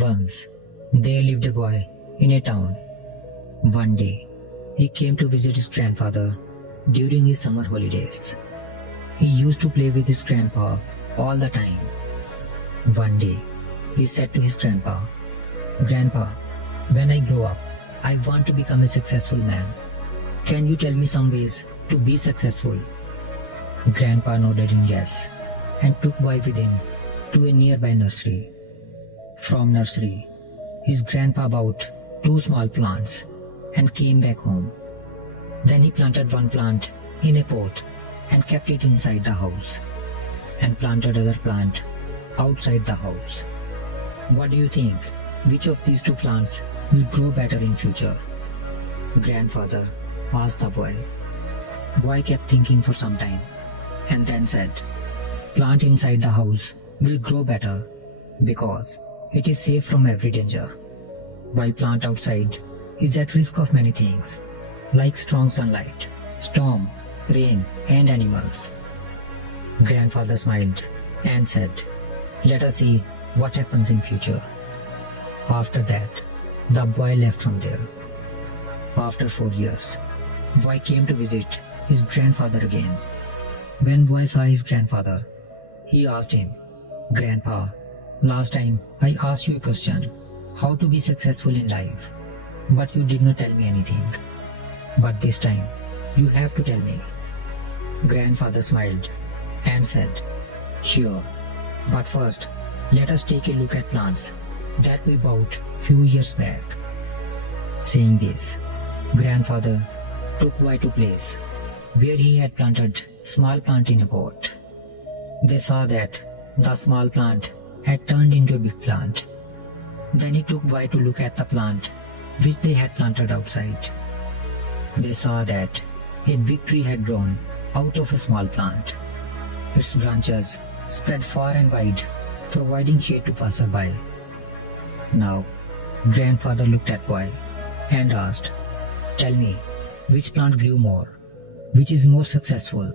Once, there lived a boy in a town. One day, he came to visit his grandfather during his summer holidays. He used to play with his grandpa all the time. One day, he said to his grandpa, "Grandpa, when I grow up, I want to become a successful man. Can you tell me some ways to be successful?" Grandpa nodded in yes and took boy with him to a nearby nursery. From nursery, his grandpa bought 2 small plants and came back home. Then he planted one plant in a pot and kept it inside the house, and planted other plant outside the house. What do you think? Which of these 2 plants will grow better in future? Grandfather asked the boy. Boy kept thinking for some time and then said, "Plant inside the house will grow better because it is safe from every danger, while plant outside is at risk of many things like strong sunlight, storm, rain and animals." Grandfather smiled and said, "Let us see what happens in future." After that, the boy left from there. After 4 years, boy came to visit his grandfather again. When boy saw his grandfather, he asked him, "Grandpa, last time I asked you a question, how to be successful in life, but you did not tell me anything. But this time, you have to tell me." Grandfather smiled and said, "Sure, but first, let us take a look at plants that we bought few years back." Saying this, grandfather took boy to place where he had planted small plant in a pot. They saw that the small plant had turned into a big plant. Then he took boy to look at the plant which they had planted outside. They saw that a big tree had grown out of a small plant. Its branches spread far and wide, providing shade to passerby. Now, grandfather looked at boy and asked, "Tell me, which plant grew more? Which is more successful?"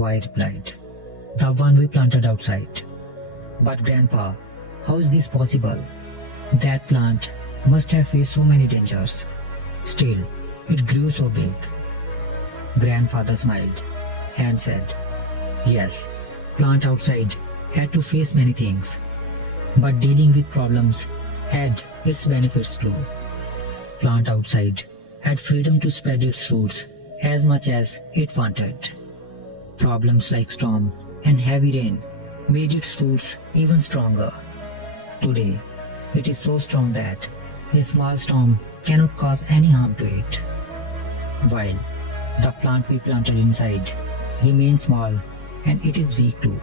Boy replied, "The one we planted outside." "But grandpa, how is this possible? That plant must have faced so many dangers. Still, it grew so big." Grandfather smiled and said, "Yes, plant outside had to face many things, but dealing with problems had its benefits too. Plant outside had freedom to spread its roots as much as it wanted. Problems like storm and heavy rain made its roots even stronger. Today, it is so strong that a small storm cannot cause any harm to it. While the plant we planted inside remains small and it is weak too,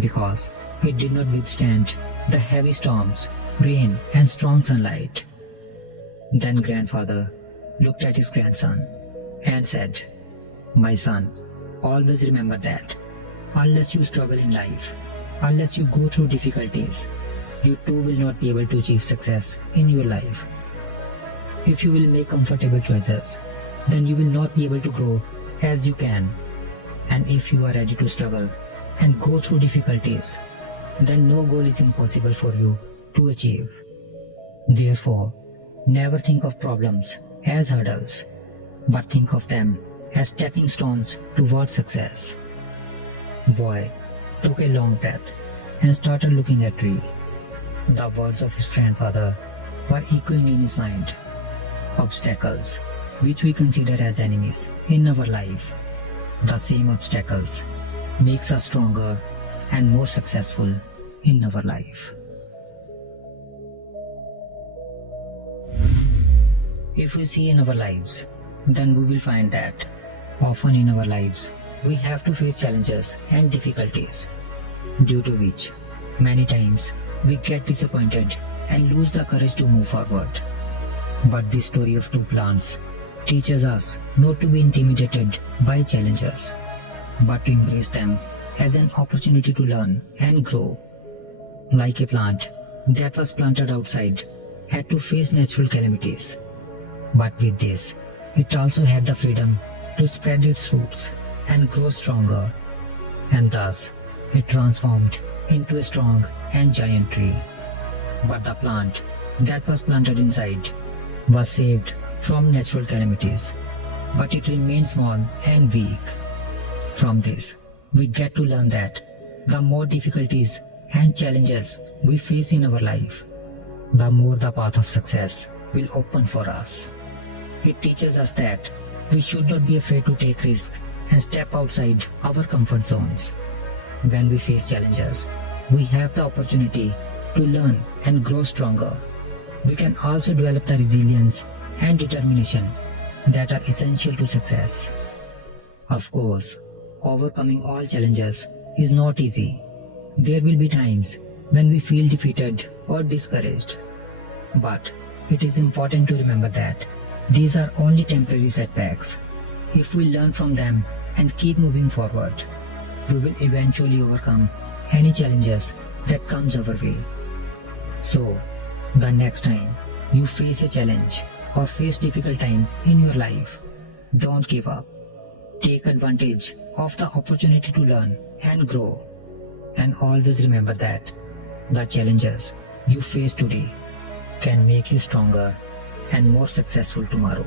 because it did not withstand the heavy storms, rain and strong sunlight." Then grandfather looked at his grandson and said, "My son, always remember that unless you struggle in life, unless you go through difficulties, you too will not be able to achieve success in your life. If you will make comfortable choices, then you will not be able to grow as you can. And if you are ready to struggle and go through difficulties, then no goal is impossible for you to achieve. Therefore, never think of problems as hurdles, but think of them as stepping stones toward success." Boy took a long breath and started looking at tree. The words of his grandfather were echoing in his mind. Obstacles, which we consider as enemies in our life, the same obstacles makes us stronger and more successful in our life. If we see in our lives, then we will find that often in our lives we have to face challenges and difficulties, due to which many times we get disappointed and lose the courage to move forward. But this story of 2 plants teaches us not to be intimidated by challenges, but to embrace them as an opportunity to learn and grow. Like a plant that was planted outside had to face natural calamities, but with this, it also had the freedom to spread its roots and grow stronger, and thus it transformed into a strong and giant tree. But the plant that was planted inside was saved from natural calamities, but it remained small and weak. From this, we get to learn that the more difficulties and challenges we face in our life, the more the path of success will open for us. It teaches us that we should not be afraid to take risks and step outside our comfort zones. When we face challenges, we have the opportunity to learn and grow stronger. We can also develop the resilience and determination that are essential to success. Of course, overcoming all challenges is not easy. There will be times when we feel defeated or discouraged. But it is important to remember that these are only temporary setbacks. If we learn from them and keep moving forward, we will eventually overcome any challenges that comes our way. So, the next time you face a challenge or face difficult time in your life, don't give up. Take advantage of the opportunity to learn and grow. And always remember that the challenges you face today can make you stronger and more successful tomorrow.